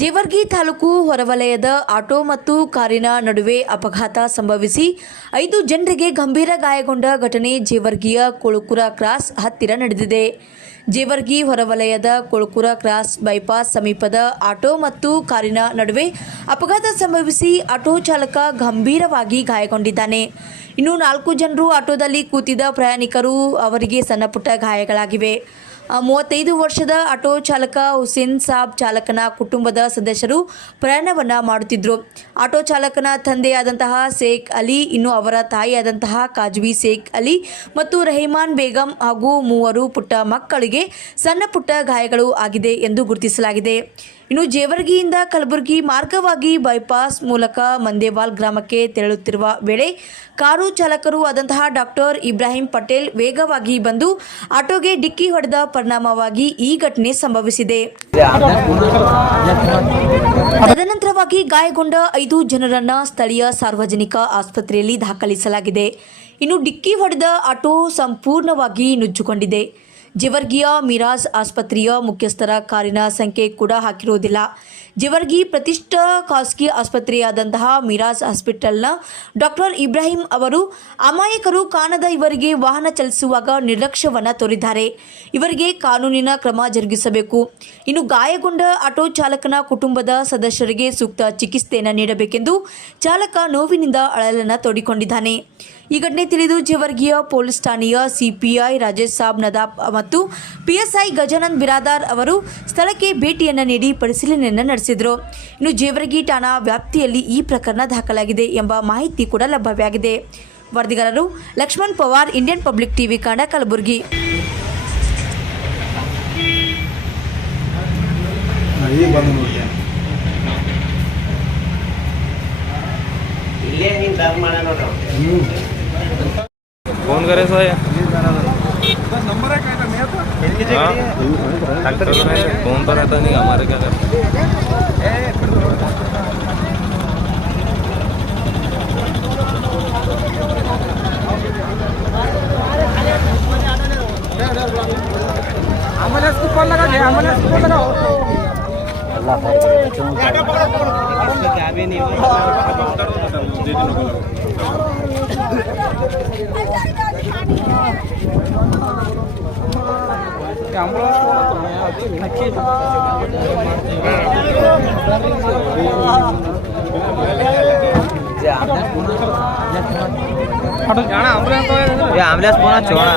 ಜೇವರ್ಗಿ ತಾಲೂಕು ಹೊರವಲಯದ ಆಟೋ ಮತ್ತು ಕಾರಿನ ನಡುವೆ ಅಪಘಾತ ಸಂಭವಿಸಿ 5 ಜನರಿಗೆ ಗಂಭೀರ ಗಾಯಗೊಂಡ ಘಟನೆ ಜೇವರ್ಗಿಯ ಕೊಳುಕುರ ಕ್ರಾಸ್ ಹತ್ತಿರ ನಡೆದಿದೆ. ಜೇವರ್ಗಿ ಹೊರವಲಯದ ಕೊಳುಕುರ ಕ್ರಾಸ್ ಬೈಪಾಸ್ ಸಮೀಪದ ಆಟೋ ಮತ್ತು ಕಾರಿನ ನಡುವೆ ಅಪಘಾತ ಸಂಭವಿಸಿ ಆಟೋ ಚಾಲಕ ಗಂಭೀರವಾಗಿ ಗಾಯಗೊಂಡಿದ್ದಾನೆ. ಇನ್ನು 4 ಜನರು ಆಟೋದಲ್ಲಿ ಕೂತಿದ್ದ ಪ್ರಯಾಣಿಕರು, ಅವರಿಗೆ ಸಣ್ಣಪುಟ್ಟ ಗಾಯಗಳಾಗಿವೆ. 35 ವರ್ಷದ ಆಟೋ ಚಾಲಕ ಹುಸೇನ್ ಸಾಬ್ ಚಾಲಕನ ಕುಟುಂಬದ ಸದಸ್ಯರು ಪ್ರಯಾಣವನ್ನು ಮಾಡುತ್ತಿದ್ದರು. ಆಟೋ ಚಾಲಕನ ತಂದೆಯಾದಂತಹ ಶೇಖ್ ಅಲಿ, ಇನ್ನು ಅವರ ತಾಯಿಯಾದಂತಹ ಕಾಜ್ವಿ ಶೇಖ್ ಅಲಿ ಮತ್ತು ರಹಿಮಾನ್ ಬೇಗಂ ಹಾಗೂ 3 ಪುಟ್ಟ ಮಕ್ಕಳಿಗೆ ಸಣ್ಣ ಪುಟ್ಟ ಗಾಯಗಳು ಆಗಿದೆ ಎಂದು ಗುರುತಿಸಲಾಗಿದೆ. ಇನ್ನು ಜೇವರ್ಗಿಯಿಂದ ಕಲಬುರಗಿ ಮಾರ್ಗವಾಗಿ ಬೈಪಾಸ್ ಮೂಲಕ ಮಂದೇವಾಲ್ ಗ್ರಾಮಕ್ಕೆ ತೆರಳುತ್ತಿರುವ ವೇಳೆ ಕಾರು ಚಾಲಕರು ಆದಂತಹ ಡಾಕ್ಟರ್ ಇಬ್ರಾಹಿಂ ಪಟೇಲ್ ವೇಗವಾಗಿ ಬಂದು ಆಟೋಗೆ ಡಿಕ್ಕಿ ಹೊಡೆದ ಪರಿಣಾಮವಾಗಿ ಈ ಘಟನೆ ಸಂಭವಿಸಿದೆ. ತದನಂತರವಾಗಿ ಗಾಯಗೊಂಡ 5 ಜನರನ್ನ ಸ್ಥಳೀಯ ಸಾರ್ವಜನಿಕ ಆಸ್ಪತ್ರೆಯಲ್ಲಿ ದಾಖಲಿಸಲಾಗಿದೆ. ಇನ್ನು ಡಿಕ್ಕಿ ಹೊಡೆದ ಆಟೋ ಸಂಪೂರ್ಣವಾಗಿ ನುಜ್ಜುಕೊಂಡಿದೆ. ಜೇವರ್ಗಿಯ ಮಿರಾಜ್ ಆಸ್ಪತ್ರೆಯ ಮುಖ್ಯಸ್ಥರ ಕಾರಿನ ಸಂಖ್ಯೆ ಕೂಡ ಹಾಕಿರುವುದಿಲ್ಲ. ಜೇವರ್ಗಿ ಪ್ರತಿಷ್ಠ ಖಾಸಗಿ ಆಸ್ಪತ್ರೆಯಾದಂತಹ ಮಿರಾಜ್ ಹಾಸ್ಪಿಟಲ್ನ ಡಾಕ್ಟರ್ ಇಬ್ರಾಹಿಂ ಅವರು ಅಮಾಯಕರು ಕಾಣದ ಇವರಿಗೆ ವಾಹನ ಚಲಿಸುವಾಗ ನಿರ್ಲಕ್ಷ್ಯವನ್ನು ತೋರಿದ್ದಾರೆ. ಇವರಿಗೆ ಕಾನೂನಿನ ಕ್ರಮ ಜರುಗಿಸಬೇಕು. ಇನ್ನು ಗಾಯಗೊಂಡ ಆಟೋ ಚಾಲಕನ ಕುಟುಂಬದ ಸದಸ್ಯರಿಗೆ ಸೂಕ್ತ ಚಿಕಿತ್ಸೆಯನ್ನು ನೀಡಬೇಕೆಂದು ಚಾಲಕ ನೋವಿನಿಂದ ಅಳಲನ್ನು ತೋಡಿಕೊಂಡಿದ್ದಾನೆ. ಈ ಘಟನೆ ತಿಳಿದು ಜೇವರ್ಗಿಯ ಪೊಲೀಸ್ ಠಾಣೆಯ ಸಿಪಿಐ ರಾಜೇಶ್ ಸಾಬ್ ನದಾಬ್ ಮತ್ತು ಪಿಎಸ್ಐ ಗಜಾನಂದ್ ಬಿರಾದಾರ್ ಅವರು ಸ್ಥಳಕ್ಕೆ ಭೇಟಿಯನ್ನು ನೀಡಿ ಪರಿಶೀಲನೆಯನ್ನು ನಡೆಸಿದರು. ಇನ್ನು ಜೇವರ್ಗಿ ಠಾಣಾ ವ್ಯಾಪ್ತಿಯಲ್ಲಿ ಈ ಪ್ರಕರಣ ದಾಖಲಾಗಿದೆ ಎಂಬ ಮಾಹಿತಿ ಕೂಡ ಲಭ್ಯವಾಗಿದೆ. ವರದಿಗಾರರು Lakshman Pawar, Indian public TV Kannada, Kalaburagi. Phone करे सो नंबर है फोन तो रहता नहीं हमारे क्या एम्बुलेंस को कॉल लगा एम्बुलेंस को कॉल लगाओ क्या भी नहीं एम्बुलेंस फोन छोड़ा